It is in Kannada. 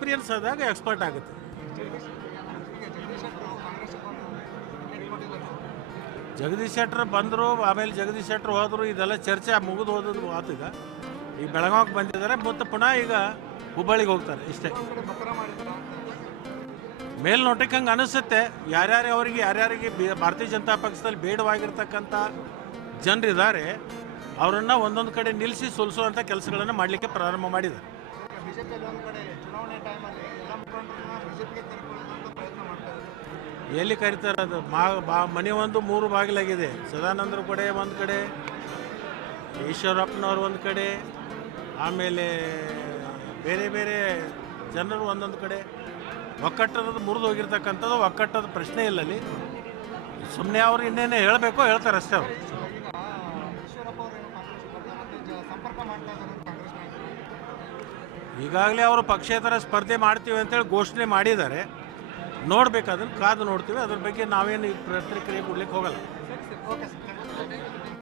ಚಾನ್ಸ್ ಆದಾಗ ಎಕ್ಸ್ಪರ್ಟ್ ಆಗುತ್ತೆ. ಜಗದೀಶ್ ಶೆಟ್ಟರ್ ಬಂದರು, ಆಮೇಲೆ ಜಗದೀಶ್ ಶೆಟ್ಟರ್ ಹೋದರು, ಇದೆಲ್ಲ ಚರ್ಚೆ ಮುಗಿದು ಹೋದದ್ದು ಆತು ಈಗ ಈಗ ಬೆಳಗಾವಿಗೆ ಬಂದಿದ್ದಾರೆ, ಮತ್ತು ಪುನಃ ಈಗ ಹುಬ್ಬಳ್ಳಿಗೆ ಹೋಗ್ತಾರೆ, ಇಷ್ಟೇ. ಮೇಲ್ನೋಟಕ್ಕೆ ಹಂಗೆ ಅನಿಸುತ್ತೆ, ಯಾರ್ಯಾರು ಅವರಿಗೆ, ಯಾರ್ಯಾರಿಗೆ ಭಾರತೀಯ ಜನತಾ ಪಕ್ಷದಲ್ಲಿ ಬೇಡವಾಗಿರ್ತಕ್ಕಂಥ ಜನರಿದ್ದಾರೆ, ಅವರನ್ನು ಒಂದೊಂದು ಕಡೆ ನಿಲ್ಲಿಸಿ ಸೋಲಿಸುವಂಥ ಕೆಲಸಗಳನ್ನು ಮಾಡಲಿಕ್ಕೆ ಪ್ರಾರಂಭ ಮಾಡಿದ್ದಾರೆ. ಕಡೆ ಟೈಮಲ್ಲಿ ಎಲ್ಲಿ ಕರೀತಾರೆ ಅದು? ಮಾ ಬಾ, ಮನೆ ಒಂದು ಮೂರು ಬಾಗಿಲಾಗಿದೆ. ಸದಾನಂದ್ರ ಕಡೆ ಒಂದು ಕಡೆ, ಈಶ್ವರಪ್ಪನವ್ರು ಒಂದು ಕಡೆ, ಆಮೇಲೆ ಬೇರೆ ಬೇರೆ ಜನರು ಒಂದೊಂದು ಕಡೆ. ಒಕ್ಕಟ್ಟದ ಮುರಿದು ಹೋಗಿರ್ತಕ್ಕಂಥದ್ದು ಒಕ್ಕಟ್ಟದ ಪ್ರಶ್ನೆ ಇಲ್ಲ ಅಲ್ಲಿ. ಸುಮ್ಮನೆ ಅವ್ರು ಇನ್ನೇನು ಹೇಳಬೇಕೋ ಹೇಳ್ತಾರೆ ಅಷ್ಟೇ ಅವ್ರು. ಈಗಾಗಲೇ ಅವರು ಪಕ್ಷೇತರ ಸ್ಪರ್ಧೆ ಮಾಡ್ತೀವಿ ಅಂತೇಳಿ ಘೋಷಣೆ ಮಾಡಿದ್ದಾರೆ. ನೋಡ್ಬೇಕು, ಅದನ್ನು ಕಾದು ನೋಡ್ತೀವಿ. ಅದ್ರ ಬಗ್ಗೆ ನಾವೇನು ಪ್ರತಿಕ್ರಿಯೆ ಕೊಡ್ಲಿಕ್ಕೆ ಹೋಗಲ್ಲ.